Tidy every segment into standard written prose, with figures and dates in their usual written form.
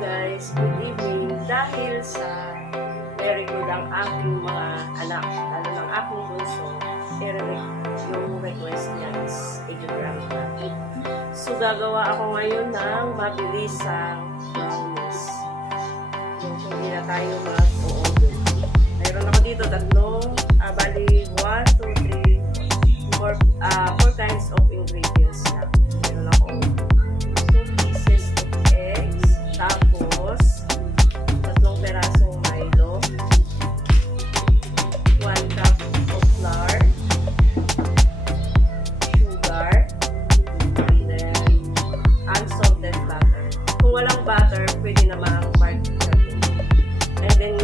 guys, good evening. Dahil sa very good ang aking mga anak, lalo ng aking bunso, yung request niya is videography. So gagawa ako ngayon ng mabilisang brownies. Yung hindi na tayo mag-o-oven. Mayroon ako dito tatlong, bali 1, 2, 3, 4 kinds of ingredients na. Mayroon ako 2 pieces of eggs, tapos 3 perasong Milo, 1 cup of flour, sugar, and then unsalted butter. Kung walang butter, pwede namang margarine. And then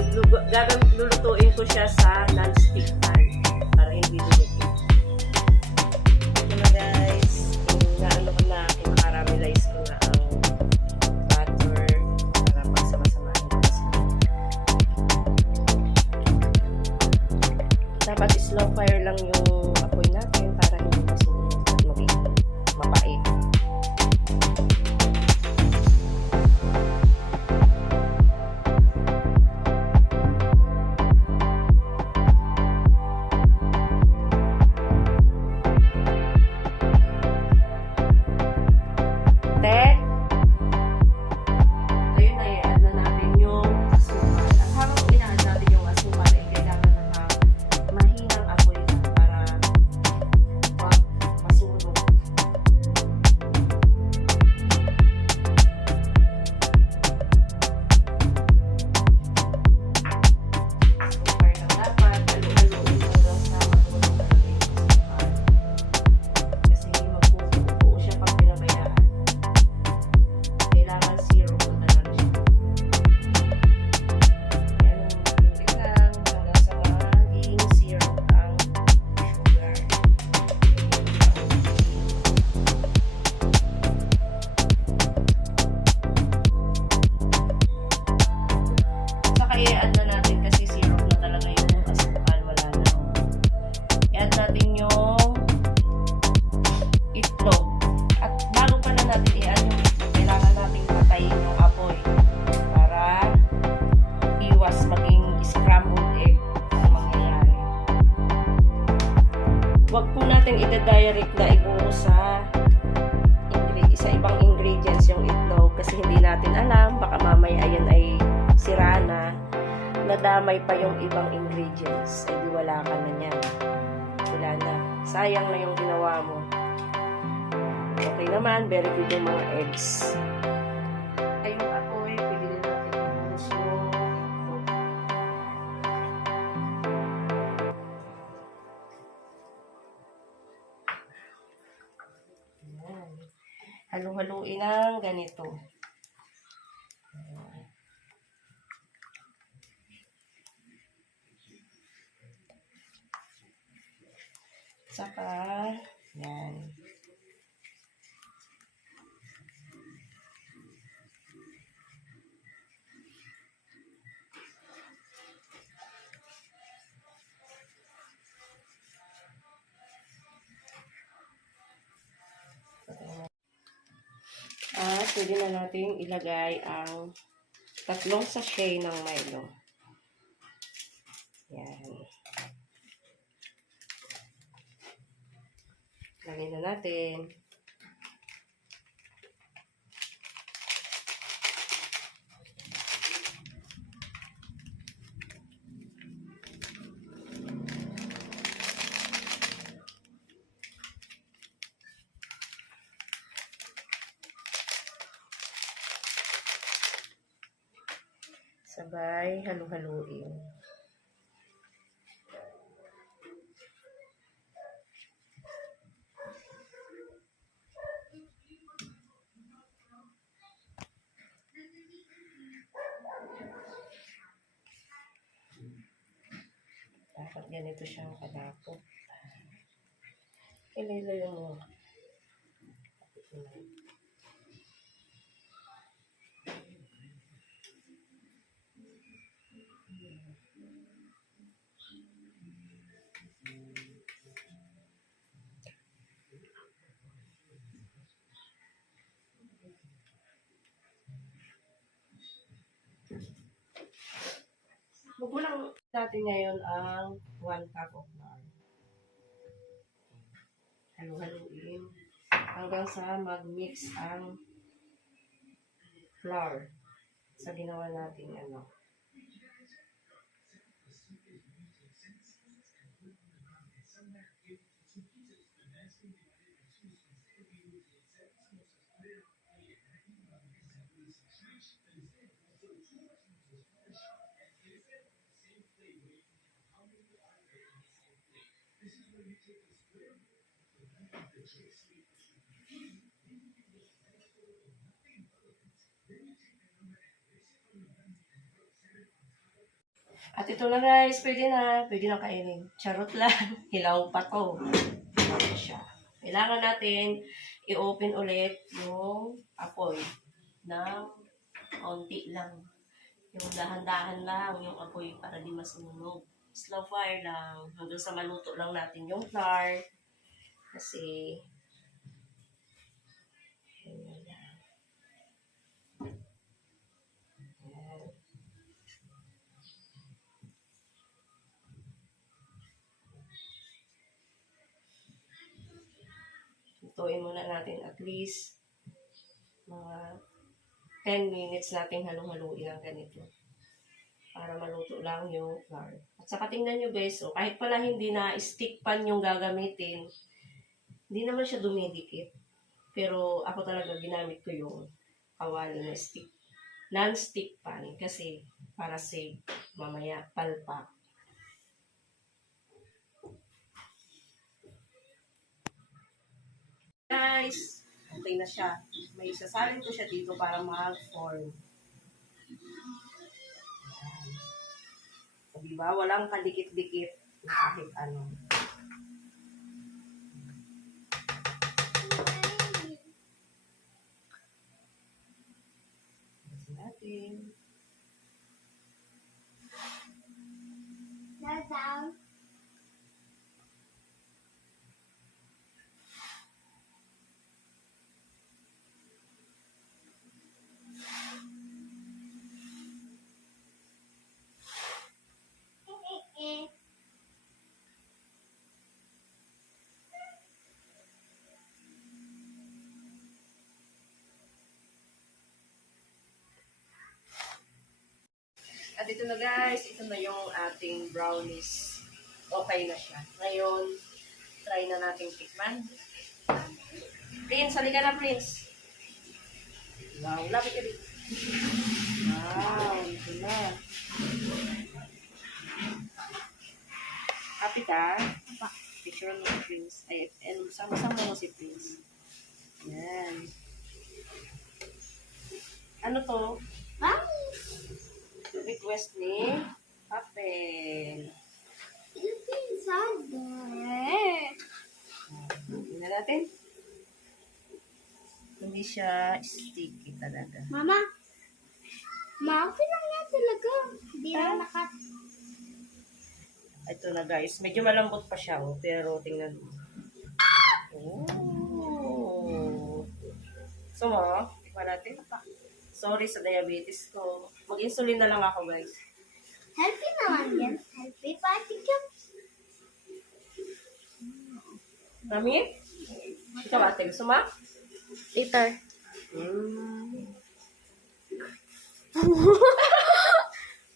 lulutuin ko siya sa non-stick pan para hindi lumipit. Ito na guys, naano ko na, kinakaramelize ko na ang butter para pagsama-samahin ko siya. Dapat slow fire lang yung apoy natin para hindi masunog at maging mapait. Ayun na, i-add na natin yung asukal. At habang ina-add natin yung asukal, kailangan na mahinang apoy lang para wag masunog. Asukal lang dapat, halu-haluin hanggang sa matunog talaga yung asukal. Kasi hindi magpupuo siya pag pinabayaan. Kailangan syrup na talaga siya. Ayan, haluin lang hanggang sa maging syrup ang sugar. Saka i-add na natin kasi syrup na talaga yung asukal, wala na. I-add natin yung itlog. At bago pa na natin i-add yung itlog, kailangan natin patayin yung apoy para iwas maging scrambled egg ang mangyayari. Huwag po natin ida-direct na iguro sa ibang ingredients yung itlog kasi hindi natin alam, baka mamaya ayan ay sira na, nadamay pa yung ibang ingredients, ay di wala ka na yan. Wala na. Sayang na yung ginawa mo. Okay naman, very good yung mga eggs. Ay, yung apoy, pwede na natin i-push yung itlog. Ayan. Halu-haluin ng ganito. Ayan. Saka, yan. At pwede na natin ilagay ang 3 sachet ng Milo. Yan. Lagay na natin. Sabay halu-haluin. Dapat ganito siyang kalapot. Ilalayo mo. Kulang natin ngayon ang 1 cup of flour. Halo-haluin hanggang sa mag-mix ang flour sa ginawa natin ano. At ito na guys, pwede na kainin. Charot lang, hilaw pa to. Hilaw siya. Kailangan natin i-open ulit yung apoy ng konti lang. Yung dahan-dahan lang yung apoy para di masunog. Slow fire lang. Hanggang sa maluto lang natin yung flour. Kasi ayan lang. Ayan. Lutuin muna natin at least mga 10 minutes natin halong-haluin ang ganito. Para maluto lang yung flour. At saka tingnan nyo guys, so, kahit pala hindi na stick pan yung gagamitin, hindi naman siya dumidikit. Pero ako talaga ginamit ko yung kawali na stick. Non-stick pan kasi para safe mamaya palpak. Guys, okay na siya. May sasalin ko siya dito para mag-form. O diba? Walang kadikit-dikit na kahit ano. Kasi natin. Down. At ito na guys, ito na yung ating brownies. Okay na siya. Ngayon, try na natin tikman. Prince, halika na Prince. Wow, lapit ka dito. Wow, ito na. Happy ka? Picture mo si Prince. Ay, sama-sama mo si Prince. Yan. Ano to? Request ni Papel. Tingnan natin. Hindi siya sticky talaga. Mama, okay lang yan talaga. Hindi lang nakat. Ito na guys. Medyo malambot pa siya. Oh, pero tingnan mo. Oh. So mo, tikman natin. Sorry sa diabetes ko. Mag-insulin na lang ako guys. Healthy naman yan. Healthy party cubes. Rami? Ikaw ate, gusto mo? Later.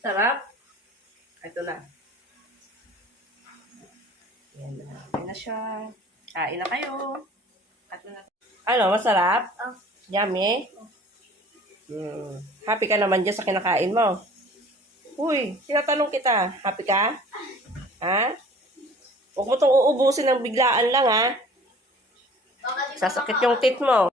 Sarap? Ito na. Yan na. Yan na siya. Kain na kayo. Ano, masarap? Oh. Yummy? Happy ka naman dyan sa kinakain mo. Uy, tinatanong kita. Happy ka? Ha? Huwag mo itong uubusin ng biglaan lang, ha? Sasakit yung teeth mo.